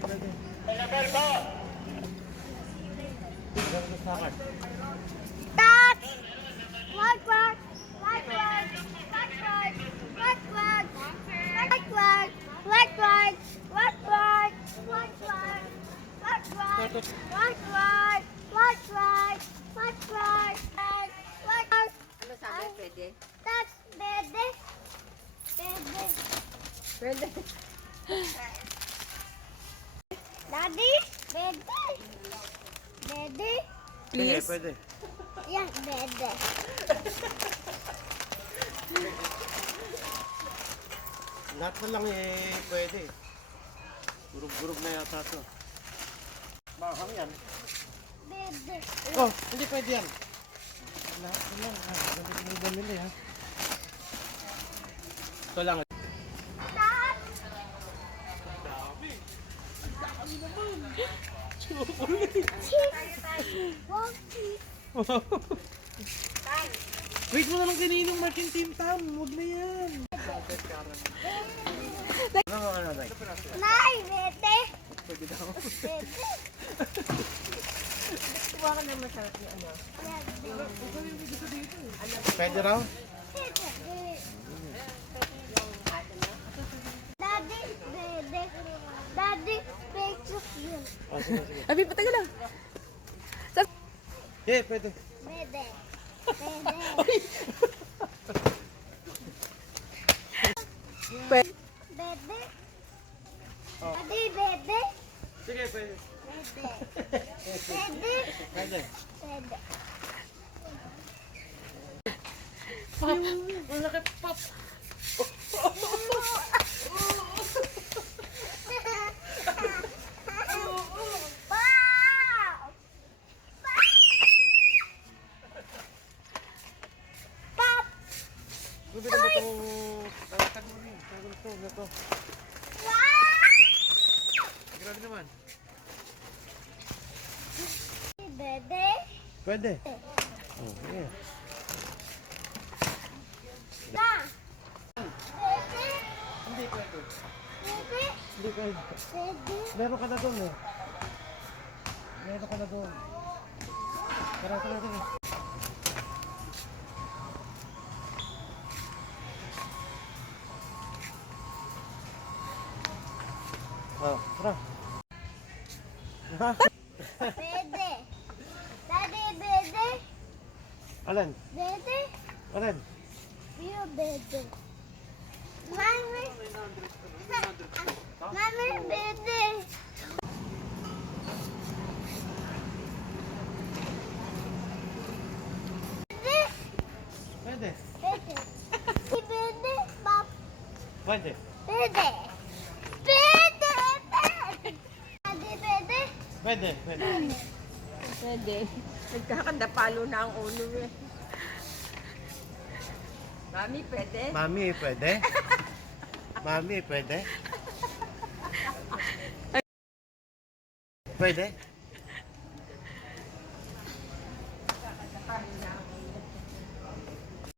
pwede. Touch! What word? What word? What word? What word? What word? What word? What word? What word? What word? What word? What word? What word? What word? Ano sabi? Pwede? Touch, bede. Bede. Pwede. Daddy, bede. Bede. Pwede, pwede. Yan, bede. Lahat na lang eh, pwede. Gurug-gurug na yata to. Bahang yan. Bede. Oh, hindi pwede yan. Lahat na lang. Dali ha. Ito lang. Touch. Wait mo na lang kaninong Martin Team Tam. Huwag na yan. Ano mga ano, Nay? Nay, bede. Pwede daw. Bede. Kuha ka na masarap yung ano. Pwede raw? Daddy, bede. Daddy, picture yun. Oh, sige, sige. Abi, patay ka lang. Eh, pwede. Bede. Bede. Pwede. Bede. Oh. Daddy, bede. Sige, pwede. Bede. Bede. Pwede. Bede. Malaki pop. Wow! Pop! Bibili mo itong tangkad mo rin. Tangkad ito. Wow! Grabe naman. Bede. Pwede. Oh, yeah. Na. Bede. Hindi pwede. Bede. Hindi pwede. Bede. Meron ka na doon eh. Meron ka na doon. Tara, tara, tara. Oh, tara. Bede. Daddy, bede. Alin? Bede. Alin? You bede. Mami. Mami, bede. Bede. Pwede. Bede. Bede. Pop. Pwede. Bede. Bede. Bede. Daddy, bede. Pwede. Pwede. Pwede. Nagkakandapalo na ang ulo eh. Mami, pwede? Mami, pwede? Mami, pwede? Pwede?